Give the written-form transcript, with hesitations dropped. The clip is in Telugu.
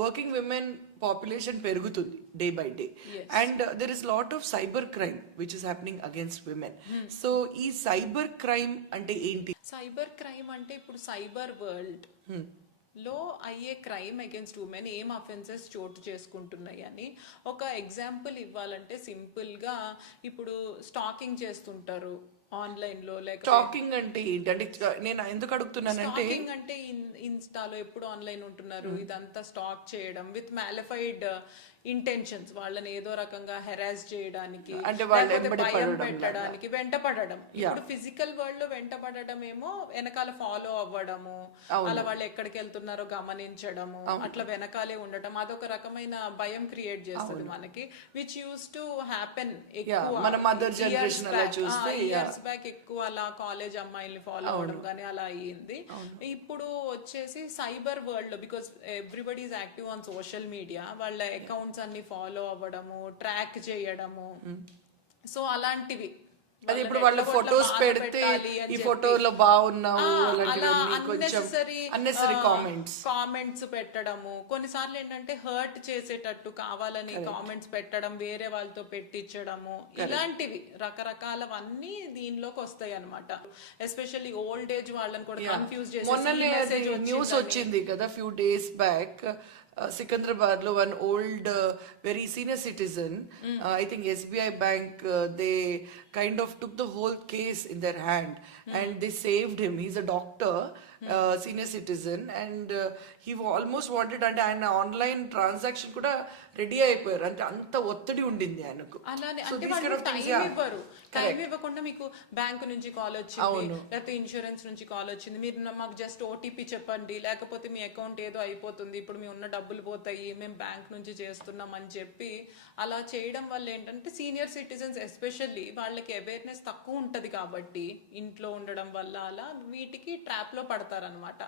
వర్కింగ్ విమెన్ పాపులేషన్ పెరుగుతుంది day by day, and there is lot of cyber crime which is happening against women. So ఈ సైబర్ క్రైమ్ అంటే ఏంటి? సైబర్ క్రైమ్ అంటే ఇప్పుడు సైబర్ వరల్డ్ లో అయ్యే క్రైమ్ అగేన్స్ట్ ఉమెన్ ఏం అఫెన్సెస్ చోటు చేసుకుంటున్నాయి అని ఒక ఎగ్జాంపుల్ ఇవ్వాలంటే సింపుల్ గా ఇప్పుడు స్టాకింగ్ చేస్తుంటారు ఆన్లైన్ లో. లేక స్టాకింగ్ అంటే ఏంటి అంటే నేను ఎందుకు అడుగుతున్నానంటే, స్టాకింగ్ అంటే ఇన్స్టాలో ఎప్పుడు ఆన్లైన్ ఉంటున్నారు, ఇదంతా స్టాక్ చేయడం విత్ మ్యాలిఫైడ్ ఇంటెన్షన్స్, వాళ్ళని ఏదో రకంగా హెరాస్ చేయడానికి, అంటే వాళ్ళు లేకపోతే భయం పెట్టడానికి, వెంటపడడం. ఇప్పుడు ఫిజికల్ వరల్డ్ లో వెంటపడడం ఏమో వెనకాల ఫాలో అవ్వడము, అలా వాళ్ళు ఎక్కడికి వెళ్తున్నారో గమనించడము, అట్లా వెనకాలే ఉండటం, అదొక రకమైన భయం క్రియేట్ చేస్తుంది మనకి, విచ్ యూస్ టు హ్యాపెన్ ఎక్కువ మన మదర్ జనరేషన్ అలా చూస్తే ఇయర్స్ బ్యాక్ ఎక్కువ అలా కాలేజ్ అమ్మాయిల్ని ఫాలో అవడం కానీ అలా అయ్యింది. ఇప్పుడు వచ్చేసి సైబర్ వరల్డ్ లో because everybody is active on social media, వాళ్ళ అకౌంట్స్ అన్ని ఫాలో అవ్వడము, ట్రాక్ చేయడము, సో అలాంటివి. అది ఇప్పుడు వాళ్ళ ఫొటోస్ పెడితే ఈ ఫోటోలో బాగున్నావు అన్నెసరీ కామెంట్స్ పెట్టడము, కొన్నిసార్లు ఏంటంటే హర్ట్ చేసేటట్టు కావాలని కామెంట్స్ పెట్టడం, వేరే వాళ్ళతో పెట్టించడము, ఇలాంటివి రకరకాలవన్నీ దీనిలోకి వస్తాయి అనమాట. ఎస్పెషల్లీ ఓల్డ్ ఏజ్ వాళ్ళని కూడా కన్ఫ్యూజ్ చేసి న్యూస్ వచ్చింది కదా few days back. Secunderabad lo one old very senior citizen, I think SBI bank, they kind of took the whole case in their hand and they saved him. He's a doctor, senior citizen, and he almost wanted, అంటే ఆయన ఆన్లైన్ ట్రాన్సాక్షన్ కూడా రెడీ అయిపోయారు, అంటే అంత ఒత్తిడి ఉండింది ఆయనకు. అలానే అంటే వాళ్ళు టైం ఇవ్వరు, టైం ఇవ్వకుండా మీకు బ్యాంకు నుంచి కాల్ వచ్చింది, లేకపోతే ఇన్సూరెన్స్ నుంచి కాల్ వచ్చింది, మీరు మాకు జస్ట్ ఓటీపీ చెప్పండి, లేకపోతే మీ అకౌంట్ ఏదో అయిపోతుంది, ఇప్పుడు మీ ఉన్న డబ్బులు పోతాయి, మేము బ్యాంక్ నుంచి చేస్తున్నాం అని చెప్పి అలా చేయడం వల్ల ఏంటంటే సీనియర్ సిటిజన్స్ ఎస్పెషల్లీ వాళ్ళకి అవేర్నెస్ తక్కువ ఉంటది కాబట్టి ఇంట్లో ఉండడం వల్ల అలా వీటికి ట్రాప్ లో పడతారనమాట.